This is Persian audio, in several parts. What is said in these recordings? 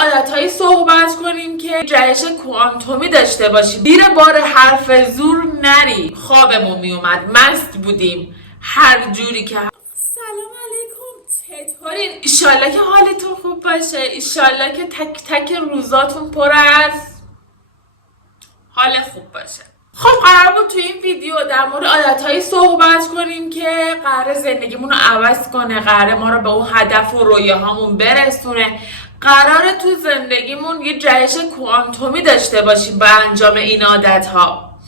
عادتهایی صحبت کنیم که جهش کوانتومی داشته باشیم. زیر بار حرف زور نری. خوابمون میومد، مست بودیم، هر جوری که سلام علیکم، چطورین؟ ایشالله که حالتون خوب باشه، ایشالله که تک تک روزاتون پر از حال خوب باشه. خب قرار بود توی این ویدیو در مورد عادتهایی صحبت کنیم که قرار زندگیمون رو عوض کنه، قرار ما رو به اون هدف و رویاهامون برسونه، قراره تو زندگیمون یه جهش کوانتومی داشته باشیم با انجام این عادتها.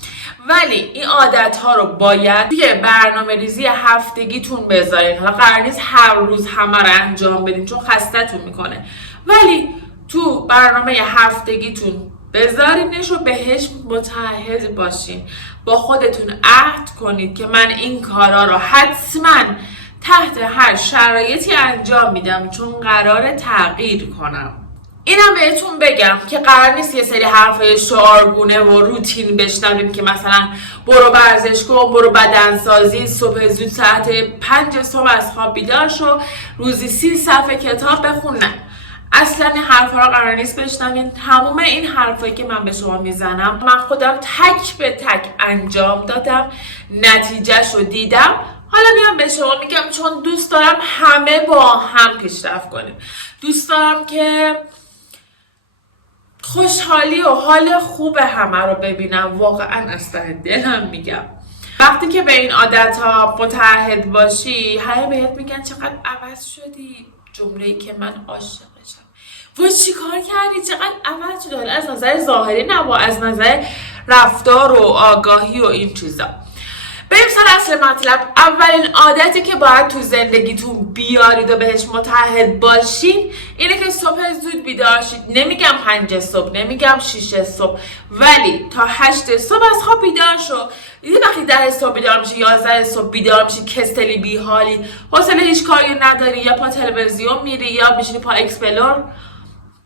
ولی این عادتها رو باید توی برنامه ریزی هفتگیتون بذارین. حالا قرار نیست هر روز همه رو انجام بدین چون خستتون میکنه، ولی تو برنامه هفتگیتون بذارینش و بهش متعهد باشین. با خودتون عهد کنید که من این کارا رو حتما تحت هر شرایطی انجام میدم چون قراره تغییر کنم. اینم بهتون بگم که قرار نیست یه سری حرفای شعارگونه و روتین بشنویم که مثلا برو ورزش کن، برو بدنسازی، صبح زود ساعت 5 صبح از خواب بیدار شو، روزی 30 صفحه کتاب بخون. نه، اصلا این حرفا رو قرار نیست بشنوین. تمام این حرفایی که من به شما میزنم من خودم تک به تک انجام دادم، نتیجهش رو دیدم. حالا میام به شما میگم چون دوست دارم همه با هم پیشرفت کنیم. دوست دارم که خوشحالی و حال خوب همه رو ببینم. واقعا از ته دلم میگم وقتی که به این عادت‌ها متعهد باشی همه بهت میگن چقدر عوض شدی. جمله‌ای که من عاشقشم. وای چی کار کردی؟ چقدر عوض شدی؟ از نظر ظاهری نه، و از نظر رفتار و آگاهی و این چیزا. بریم سر اصل مطلب. اولین عادتی که باید تو زندگیتون بیارید و بهش متعهد باشین اینه که صبح زود بیدار شید. نمیگم 5 صبح، نمیگم 6 صبح، ولی تا 8 صبح از خواب بیدار شو. دیدی وقتی 10 صبح بیدار میشی، 11 صبح بیدار میشی، کسلی بیحالی، حوصله هیچ کاری نداری، یا پا تلویزیون میری یا میشینی پا اکسپلور.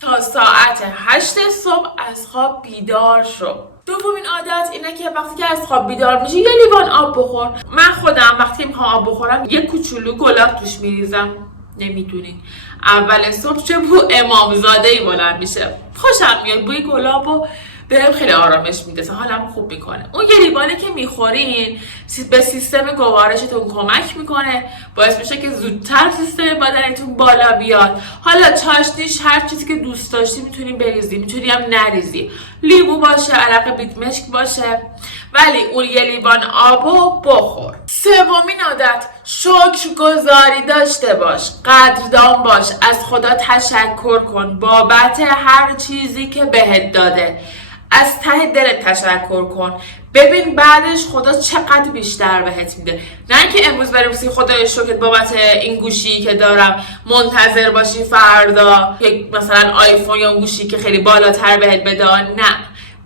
تا ساعت 8 صبح از خواب بیدار شو. دومین عادت اینه که وقتی که از خواب بیدار میشی یه لیوان آب بخور. من خودم وقتی میخوام آب بخورم یه کوچولو گلاب توش میریزم. نمیدونین اول صبح چه بو امامزاده‌ای بلند میشه. خوشم میاد بوی گلاب و بهم خیلی آرامش میده، حالم خوب میکنه. اون یه لیوانی که میخورین به سیستم گوارشتون کمک میکنه، باعث میشه که زودتر سیستم بدنتون بالا بیاد. حالا چاشنیش هر چیزی که دوست داشتی میتونی بریزی، میتونی هم نریزی، لیمو باشه، عرق بیت مشک باشه، ولی اون یه لیوان آبو بخور. سومین عادت، شکرگزاری داشته باش، قدردان باش، از خدا تشکر کن بابت هر چیزی که بهت داده. از ته دلت تشکر کن، ببین بعدش خدا چقدر بیشتر بهت میده. نه اینکه امروز بریم خدای شکر بابت این گوشی که دارم، منتظر باشی فردا یک مثلا آیفون یا گوشی که خیلی بالاتر بهت بده. نه،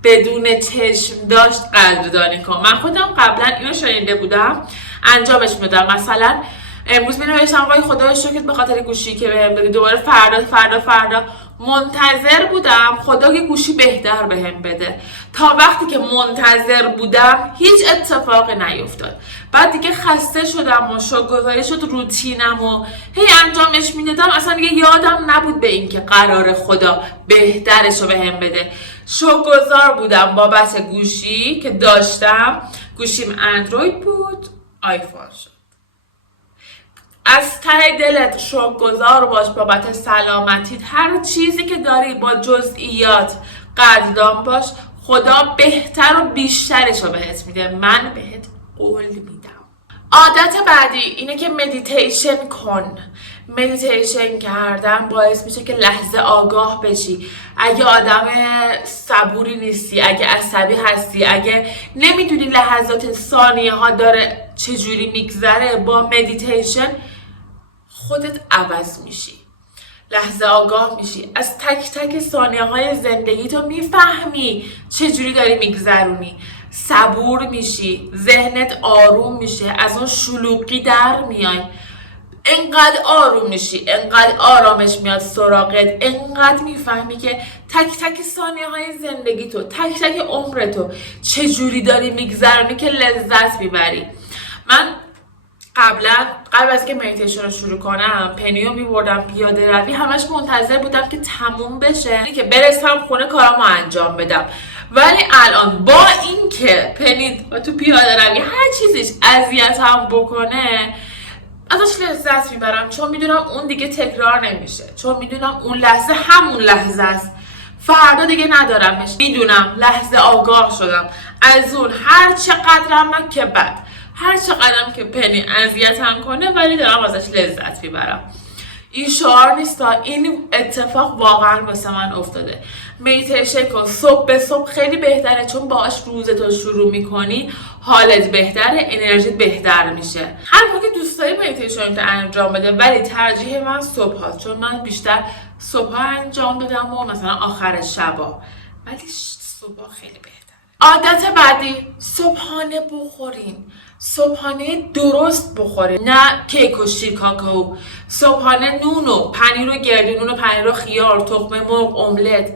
بدون چشم داشت قدردانی کن. من خودم قبلا اینو شنیده بودم، انجامش میدم. مثلا امروز می‌نوشتم وای خدای شکر به خاطر گوشی که بهم دادی، دوباره فردا منتظر بودم خدا یه گوشی بهتر بهم بده. تا وقتی که منتظر بودم هیچ اتفاقی نیفتاد. بعد دیگه خسته شدم و شکرگزاری شد روتینم و هی انجامش میدادم، اصلا دیگه یادم نبود به این که قرار خدا بهترش رو بهم بده. شکرگزار بودم بابت گوشی که داشتم. گوشیم اندروید بود، آیفون شد. از ته دلت شکرگزار باش بابت سلامتیت. هر چیزی که داری با جزئیات قدردان باش، خدا بهتر و بیشترش رو بهت میده. من بهت قول میدم. عادت بعدی اینه که مدیتیشن کن. مدیتیشن کردن باعث میشه که لحظه آگاه بشی. اگه آدم صبوری نیستی، اگه عصبی هستی، اگه نمیدونی لحظات ثانیه ها داره چجوری میگذره، با مدیتیشن خودت عوض میشی، لحظه آگاه میشی، از تک تک ثانیه های زندگی تو میفهمی چجوری داری میگذرونی، صبور میشی، ذهنت آروم میشه، از اون شلوغی در میای، انقدر آروم میشی، انقدر آرامش میاد سراغت، انقدر میفهمی که تک تک ثانیه های زندگی تو، تک تک عمر تو چجوری داری میگذرونی که لذت میبری. من قبل از که مدیتیشن رو شروع کنم پنیو میبردم پیاده روی، همش منتظر بودم که تموم بشه که برسم خونه کارامو انجام بدم. ولی الان با این که پنی تو پیاده روی هر چیزیش اذیتم بکنه ازش لذت میبرم، چون میدونم اون دیگه تکرار نمیشه، چون میدونم اون لحظه همون لحظه است، فردا دیگه ندارمش. میدونم لحظه آگاه شدم از اون. هر چقدرم من که بد، هر چقدرم که پنی اذیتم کنه ولی دارم ازش لذت میبرم. این شعار نیست، این اتفاق واقعا واسه من افتاده. مدیتیشن کن صبح به صبح، خیلی بهتره، چون باهاش روزتو شروع میکنی حالت بهتره، انرژیت بهتر میشه. هر موقع که دوست داری مدیتیشن رو انجام بده، ولی ترجیح من صبح هست، چون من بیشتر صبح انجام بدم و مثلا آخر شبا، ولی صبح خیلی بهتره. عادت بعدی، صبحانه بخورین. صبحانه درست بخورین، نه کیک و شیر کاکائو. صبحانه نون و پنیر و گردو، نون و پنیر و خیار، تخم مرغ، املت.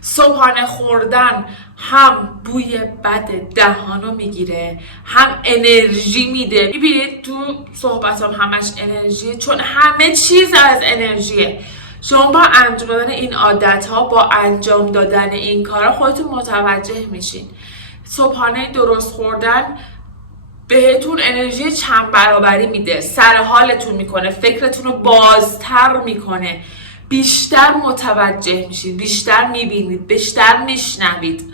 صبحانه خوردن هم بوی بد دهانو میگیره، هم انرژی میده. میبینید تو صحبتام همش انرژیه، چون همه چیز از انرژیه. شما با انجام دادن این عادت ها، با انجام دادن این کارا خودتون متوجه میشین. صبحانه درست خوردن بهتون انرژی چند برابری میده، سر حالتون میکنه، فکرتون رو بازتر میکنه، بیشتر متوجه میشید، بیشتر میبینید، بیشتر میشنوید.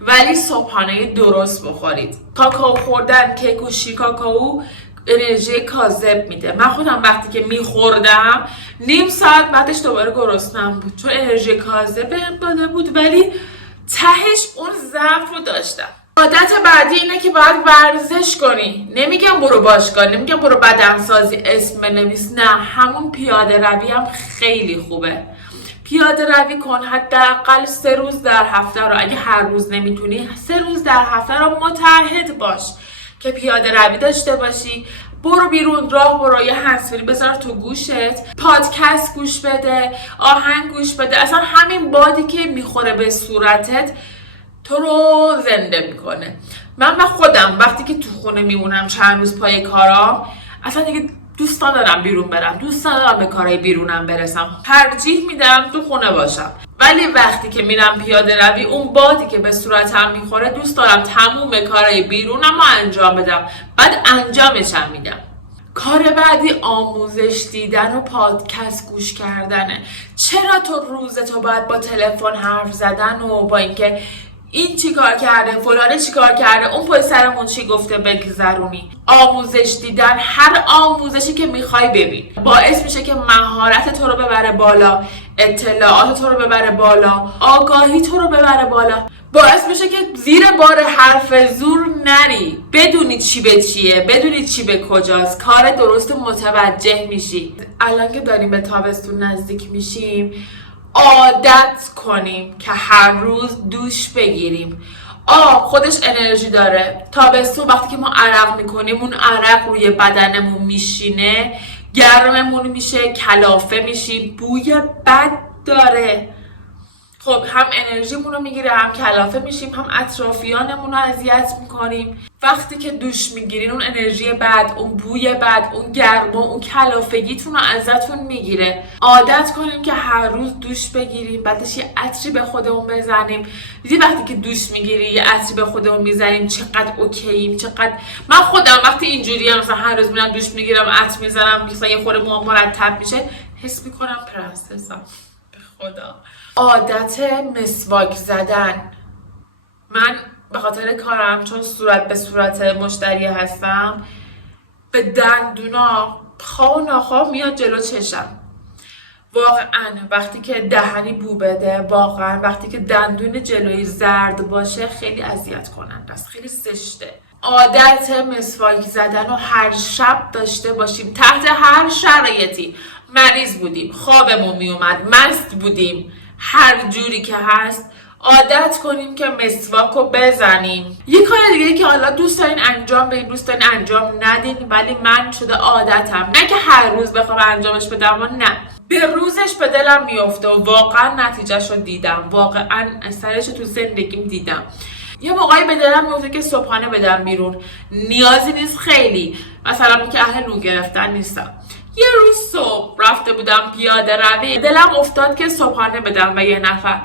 ولی صبحانه درست بخورید. کاکائو خوردن، کیک و شیر کاکائو انرژی کاذب میده. من خودم وقتی که میخوردم نیم ساعت بعدش دوباره گرسنم بود، چون انرژی کاذب بهم داده بود، ولی تهش اون ضعف رو داشتم. عادت بعدی اینه که باید ورزش کنی. نمیگم برو باشگاه، نمیگم برو بدنسازی اسم بنویس، نه، همون پیاده روی هم خیلی خوبه. پیاده روی کن، حداقل 3 روز در هفته رو، اگه هر روز نمیتونی 3 روز در هفته رو متعهد باش که پیاده روی داشته باشی. برو بیرون، راه برو، یه هندزفری بذار تو گوشت، پادکست گوش بده، آهنگ گوش بده. اصلا همین بادی که میخوره به صورتت تو رو زنده میکنه. من خودم وقتی که تو خونه میمونم چند روز پای کارام، اصلا دیگه دوست ندارم بیرون برم، دوست ندارم به کارهای بیرونم برسم، ترجیح میدم تو خونه باشم. ولی وقتی که میرم پیاده روی، اون بادی که به صورتم میخوره، دوست دارم تموم کارهای بیرونم رو انجام بدم، بعد انجامشم میدم. کار بعدی آموزش دیدن و پادکست گوش کردنه. چرا تو روزتو باید با تلفن حرف زدن و با اینکه این چی کار کرده، فلانه چی کار کرده، اون پای سرمون چی گفته بگذرونی؟ آموزش دیدن، هر آموزشی که میخوای ببین، باعث میشه که مهارت تو رو ببره بالا، اطلاعات تو رو ببره بالا، آگاهی تو رو ببره بالا. باعث میشه که زیر بار حرف زور نری، بدونی چی به چیه، بدونی چی به کجاست، کار درست متوجه میشی. الان که داریم به تابستون نزدیک میشیم، عادت کنیم که هر روز دوش بگیریم. خودش انرژی داره. تابستون وقتی که ما عرق میکنیم، اون عرق روی بدنمون میشینه، گرممون میشه، کلافه میشیم، بوی بد داره. خب هم انرژیمون رو میگیره، هم کلافه میشیم، هم اطرافیانمون رو اذیت میکنیم. وقتی که دوش میگیرین، اون انرژی بد، اون بوی بد، اون گرما، اون کلافگیتون رو ازتون میگیره. عادت کنیم که هر روز دوش بگیریم، بعدش یه عطری به خودمون بزنیم. دیدی وقتی که دوش میگیری یه عطری به خودمون میزنیم چقدر اوکییم، چقدر. من خودم وقتی اینجوریام، مثلا هر روز میرم دوش میگیرم، عطر میزنم، مثلا یه خورده موام مرتب میشه، حس میکنم پرنسسم. به خدا. عادت مسواک زدن. من به خاطر کارم، چون صورت به صورت مشتری هستم، به دندونا خواه و ناخواه میاد جلو چشم. واقعا وقتی که دهنی بو بده، واقعا وقتی که دندون جلوی زرد باشه، خیلی اذیت کننده است، خیلی زشته. عادت مسواک زدن رو هر شب داشته باشیم، تحت هر شرایطی. مریض بودیم، خوابمون میومد، مست بودیم، هر جوری که هست عادت کنیم که مسواک رو بزنیم. یه کار دیگه که حالا دوست دارین انجام بدین، دوست دارین انجام ندین، ولی من شده عادتم، نه که هر روز بخوام انجامش بدم، و نه، به روزش به دلم میفته و واقعا نتیجهش رو دیدم، واقعا اثرش رو تو زندگیم دیدم. یه موقعی به دلم میفته که صبحانه بدم بیرون، نیازی نیست خیلی، مثلا من که اهل نون گرفتن نیستم. یه روز صبح رفته بودم پیاده روی، دلم افتاد که صبحانه بدم به یه نفر.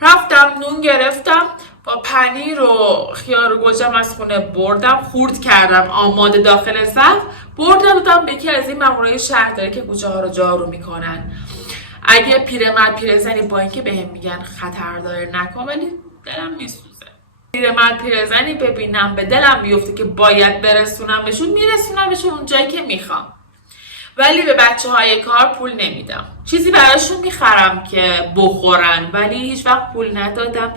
رفتم نون گرفتم، با پنیر و خیار و گوجم از خونه بردم، خورد کردم، آماده داخل ظرف بردم دادم به یکی از این مامورای شهرداری که کوچه ها رو جارو میکنن. اگه پیرمرد پیرزنی با اینکه بهم میگن خطر داره نکن، ولی دلم میسوزه. پیرمرد پیرزنی ببینم به دلم میفته که باید برسونمشون، میرسونمشون اونجایی که میخوام. ولی به بچه‌های کار پول نمیدم. چیزی براشون میخرم که بخورن، ولی هیچ وقت پول ندادم،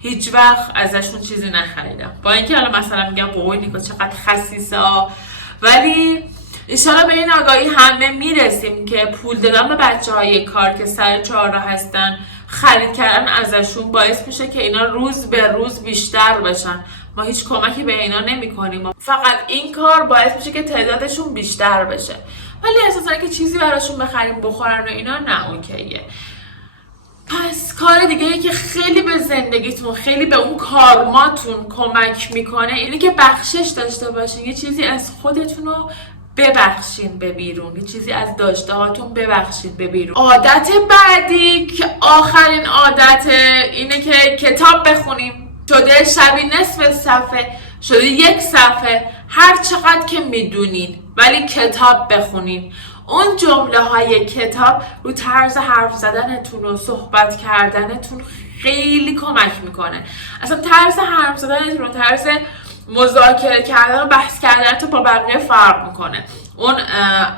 هیچ وقت ازشون چیزی نخریدم. با اینکه حالا مثلا میگم بابای نیکا چقدر خسیسه ها، ولی انشالله به این آگاهی همه میرسیم که پول دادن به بچه‌های کار که سر چهارراه هستن، خرید کردن ازشون باعث میشه که اینا روز به روز بیشتر بشن. ما هیچ کمکی به اینا نمی‌کنیم، فقط این کار باعث میشه که تعدادشون بیشتر بشه. ولی اساسا که چیزی براشون بخریم بخورن و اینا نه اوکیه. پس کار دیگه ای که خیلی به زندگیتون، خیلی به اون کارماتون کمک میکنه اینه که بخشش داشته باشین. یه چیزی از خودتون رو ببخشین به بیرون، یه چیزی از داشته هاتون ببخشین به بیرون. عادت بعدی که آخرین عادته اینه که کتاب بخونیم. شده شبی نصف صفحه، شده یک صفحه، هر چقدر که میدونین، ولی کتاب بخونین. اون جمله های کتاب رو طرز حرف زدنتون و صحبت کردنتون خیلی کمک میکنه. اصلا طرز حرف زدنتون و طرز مذاکره کردن و بحث کردنتون با بقیه فرق میکنه. اون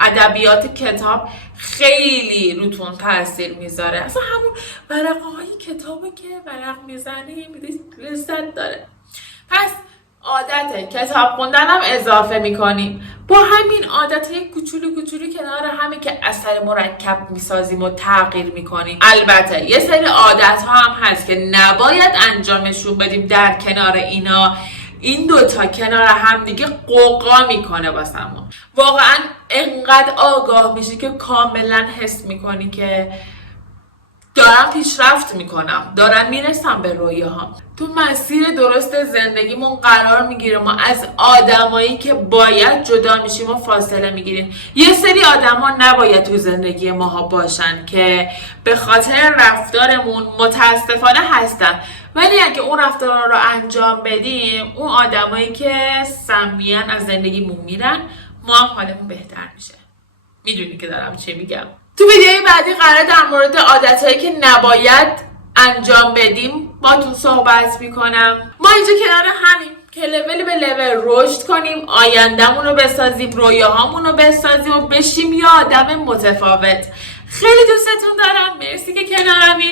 ادبیات کتاب خیلی روتون تاثیر میذاره. اصلا همون ورقه های کتابی که ورق میزنی لذت داره. پس عادت کتاب خوندن هم اضافه میکنیم. با همین عادت یک کوچولو کنار همین که اثر مرکب میسازیم و تغییر میکنیم. البته یه سری عادت ها هم هست که نباید انجامشون بدیم. در کنار اینا این دوتا کنار هم دیگه قوقا میکنه واسمون. واقعا انقدر آگاه میشی که کاملا حس میکنی که دارم پیشرفت میکنم، دارم میرسم به رویاهام. تو مسیر درست زندگیمون قرار میگیریم و از آدمایی که باید جدا میشیم و فاصله میگیریم. یه سری آدما نباید تو زندگی ماها باشن که به خاطر رفتارمون متاسفانه هستن، ولی اگه اون رفتارا رو انجام بدیم، اون آدمایی که سمیان از زندگیمون میرن، ما هم حالمون بهتر میشه. میدونی که دارم چه میگم. تو ویدیوی بعدی قراره در مورد عادتهایی که نباید انجام بدیم با تو صحبت میکنم. ما اینجا کنار همیم که لول به لول رشد کنیم، آیندهمون رو بسازیم، رویاهامون رو بسازیم و بشیم یه آدم متفاوت. خیلی دوستتون دارم. مرسی که کنارمین.